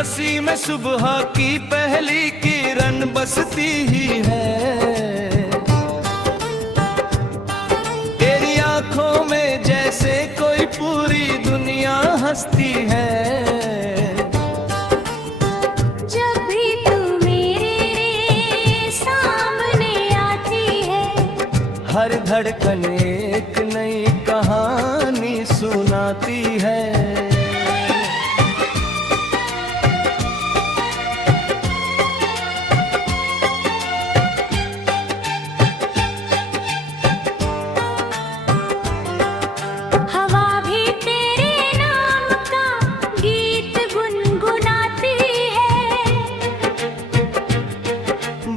हंसी में सुबह की पहली किरण बसती ही है। तेरी आंखों में जैसे कोई पूरी दुनिया हंसती है। जब भी तू मेरे सामने आती है, हर धड़कन एक नई कहानी सुनाती है।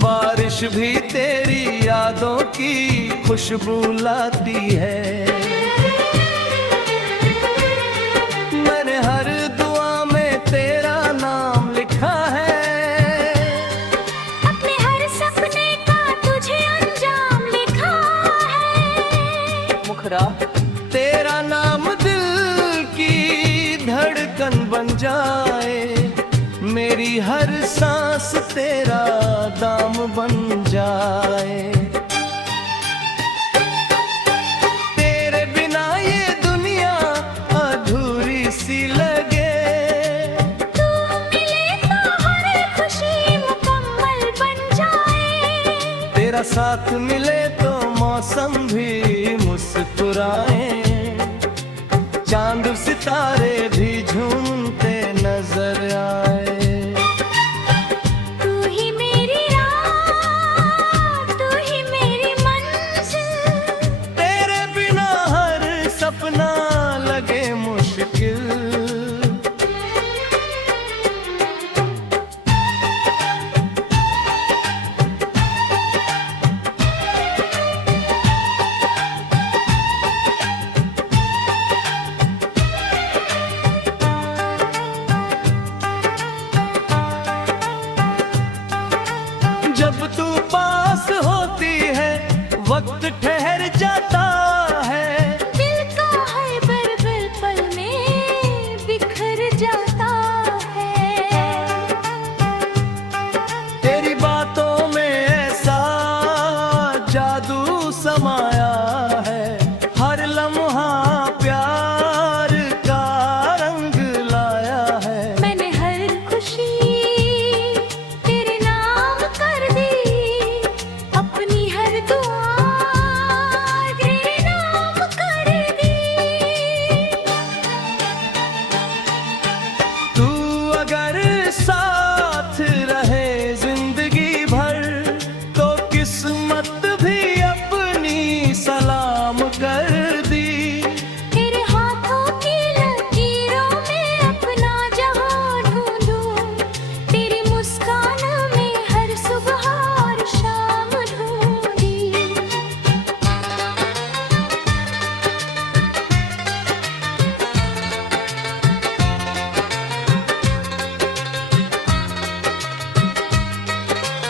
बारिश भी तेरी यादों की खुशबू लाती है। मैंने हर दुआ में तेरा नाम लिखा है। अपने हर सपने का तुझे अंजाम लिखा है। मुखरा तेरा नाम दिल की धड़कन बन जाए, मेरी हर सांस तेरा दाम बन जाए। तेरे बिना ये दुनिया अधूरी सी लगे। तू मिले तो हर खुशी मुकम्मल बन जाए। तेरा साथ मिले तो मौसम भी मुस्कुराए। चांद सितारे भी झूमते नजर आए। सपना लगे मुश्किल, जब तू पास होती है वक्त ठहर जाता है। जादू समाया है, हर लम्हा प्यार का रंग लाया है। मैंने हर खुशी तेरे नाम कर दी, अपनी हर दुआ तेरे नाम कर दी। तू अगर साथ रहे जिंदगी भर तो किस्मत सलाम कर दी। तेरे हाथों की लकीरों में अपना जहां ढूंढूं, तेरी मुस्कान में हर सुबह और शाम ढूंढी।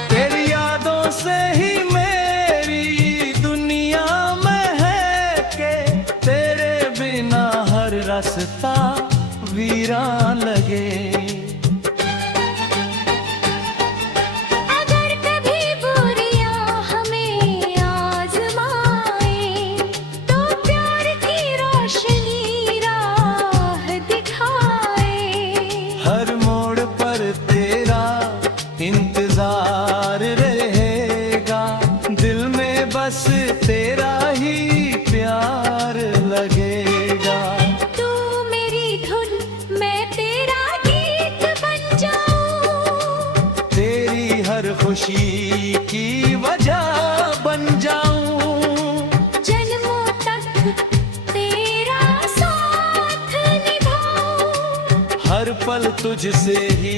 तेरी यादों से ही रास्ता वीरान लगे। अगर कभी बुरियां हमें आजमाए तो प्यार की रोशनी राह दिखाए। हर मोड़ पर तेरा इंतजार रहेगा, दिल में बस तेरा ही प्यार लगेगा। हर खुशी की वजह बन जाऊं, जन्मों तक तेरा साथ निभाऊं। हर पल तुझसे ही